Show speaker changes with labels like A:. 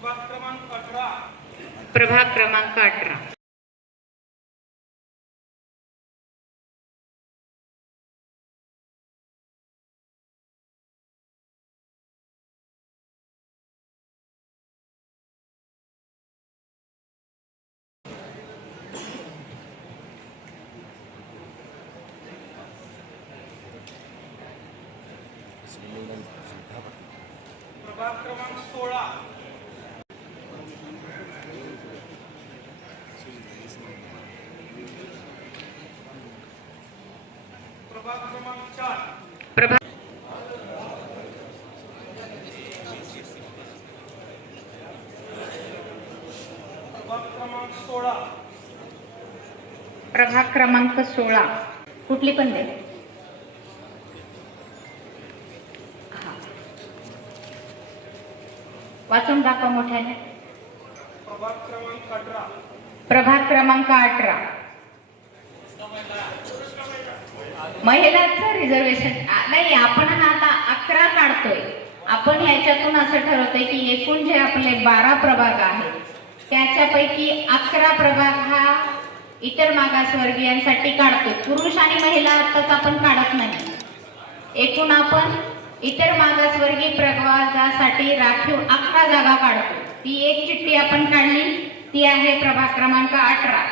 A: प्रभाग क्रमांक अठरा.
B: प्रभाग क्रमांक सोळा. प्रभाग क्रमांक
A: प्रभाग
B: सोळा.
A: कुठली पण दे. वाचून दाखवा मोठ्याने.
B: प्रभाग क्रमांक अठरा.
A: प्रभाग क्रमांक अठरा. महिलांचं रिझर्वेशन नाही आपण आता अकरा काढतोय. आपण ह्याच्यातून असं ठरवतोय की एकूण जे आपले बारा प्रभाग आहेत त्याच्यापैकी अकरा प्रभाग हा इतर मागासवर्गीयांसाठी काढतोय. पुरुष आणि महिला आताच आपण काढत नाही. एकूण आपण इतर मागासवर्गीय प्रभागासाठी राखीव अकरा जागा काढतो ती एक चिठ्ठी आपण काढली ती आहे प्रभाग क्रमांक अठरा.